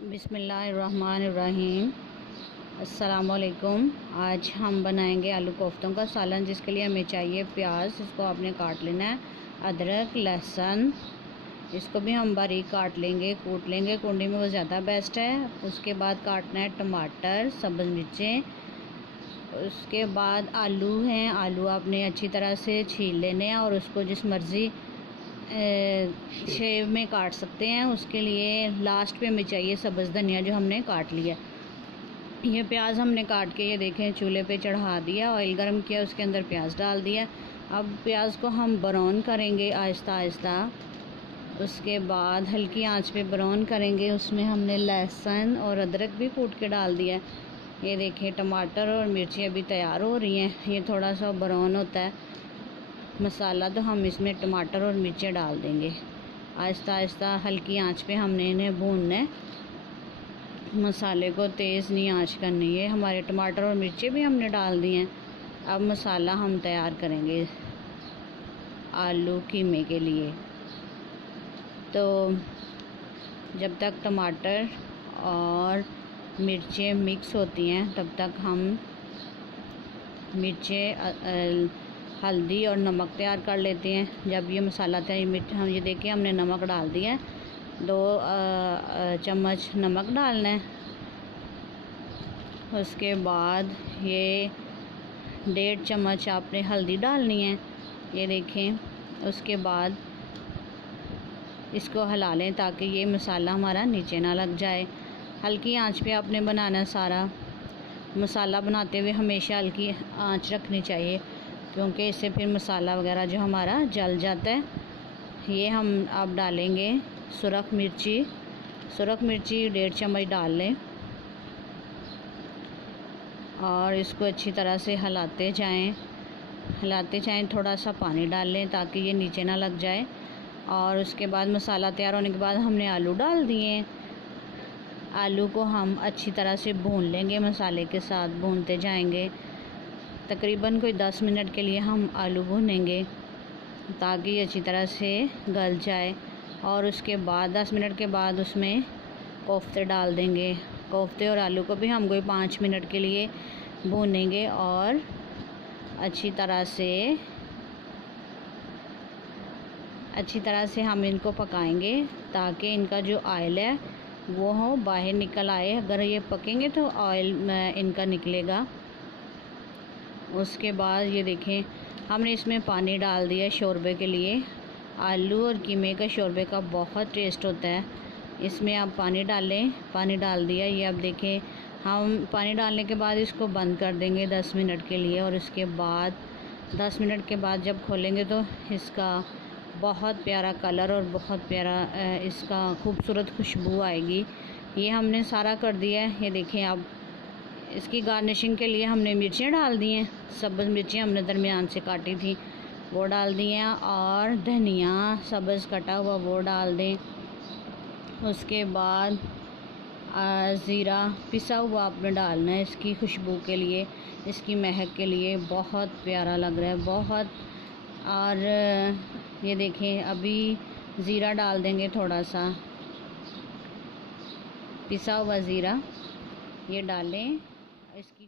बिस्मिल्लाहिर्रहमानिर्रहीम। अस्सलामुअलैकुम। आज हम बनाएंगे आलू कोफ्तों का सालन, जिसके लिए हमें चाहिए प्याज, इसको आपने काट लेना है। अदरक, लहसुन, इसको भी हम बारीक काट लेंगे, कूट लेंगे, कुंडी में वो ज़्यादा बेस्ट है। उसके बाद काटना है टमाटर, सब्ज़ मिर्चें। उसके बाद आलू हैं, आलू आपने अच्छी तरह से छील लेने हैं और उसको जिस मर्ज़ी शेव में काट सकते हैं। उसके लिए लास्ट पे हमें चाहिए सब्ज़ धनिया, जो हमने काट लिया। ये प्याज हमने काट के, ये देखें, चूल्हे पे चढ़ा दिया, ऑयल गरम किया, उसके अंदर प्याज डाल दिया। अब प्याज को हम ब्राउन करेंगे आहिस्ता आहिस्ता। उसके बाद हल्की आंच पे ब्राउन करेंगे। उसमें हमने लहसुन और अदरक भी कूट के डाल दिया। ये देखें, टमाटर और मिर्ची अभी तैयार हो रही हैं। ये थोड़ा सा ब्राउन होता है मसाला, तो हम इसमें टमाटर और मिर्चें डाल देंगे। आहिस्ता आहिस्ता हल्की आंच पे हमने इन्हें भूनना है, मसाले को तेज़ नहीं आंच करनी है। हमारे टमाटर और मिर्चें भी हमने डाल दी हैं। अब मसाला हम तैयार करेंगे आलू कीमे के लिए। तो जब तक टमाटर और मिर्चें मिक्स होती हैं, तब तक हम मिर्चें, हल्दी और नमक तैयार कर लेते हैं। जब ये मसाला तैयार, हम ये देखिए, हमने नमक डाल दिया है। 2 चम्मच नमक डालना है। उसके बाद ये 1.5 चम्मच आपने हल्दी डालनी है, ये देखें। उसके बाद इसको हिला लें ताकि ये मसाला हमारा नीचे ना लग जाए। हल्की आंच पे आपने बनाना है सारा मसाला। बनाते हुए हमेशा हल्की आंच रखनी चाहिए, क्योंकि इससे फिर मसाला वगैरह जो हमारा जल जाता है। ये हम अब डालेंगे सुरख मिर्ची। सुरख मिर्ची 1.5 चम्मच डाल लें और इसको अच्छी तरह से हिलाते जाएं। थोड़ा सा पानी डाल लें ताकि ये नीचे ना लग जाए। और उसके बाद मसाला तैयार होने के बाद हमने आलू डाल दिए। आलू को हम अच्छी तरह से भून लेंगे, मसाले के साथ भूनते जाएंगे। तकरीबन कोई 10 मिनट के लिए हम आलू भूनेंगे ताकि ये अच्छी तरह से गल जाए। और उसके बाद 10 मिनट के बाद उसमें कोफ्ते डाल देंगे। कोफ्ते और आलू को भी हम कोई 5 मिनट के लिए भूनेंगे और अच्छी तरह से हम इनको पकाएंगे ताकि इनका जो ऑयल है वो हो बाहर निकल आए। अगर ये पकेंगे तो ऑयल इनका निकलेगा। उसके बाद ये देखें, हमने इसमें पानी डाल दिया शोरबे के लिए। आलू और कीमे का शोरबे का बहुत टेस्ट होता है। इसमें आप पानी डालें। पानी डाल दिया। ये अब देखें, हम पानी डालने के बाद इसको बंद कर देंगे 10 मिनट के लिए। और उसके बाद 10 मिनट के बाद जब खोलेंगे तो इसका बहुत प्यारा कलर और बहुत प्यारा इसका खूबसूरत खुशबू आएगी। ये हमने सारा कर दिया है। ये देखें, अब इसकी गार्निशिंग के लिए हमने मिर्चें डाल दी हैं। सब्ज़ मिर्चें हमने दरमियान से काटी थी, वो डाल दी हैं। और धनिया सब्ज़ कटा हुआ वो डाल दें। उसके बाद ज़ीरा पिसा हुआ आपने डालना है इसकी खुशबू के लिए, इसकी महक के लिए। बहुत प्यारा लग रहा है, बहुत। और ये देखें, अभी ज़ीरा डाल देंगे, थोड़ा सा पिसा हुआ ज़ीरा ये डालें इसकी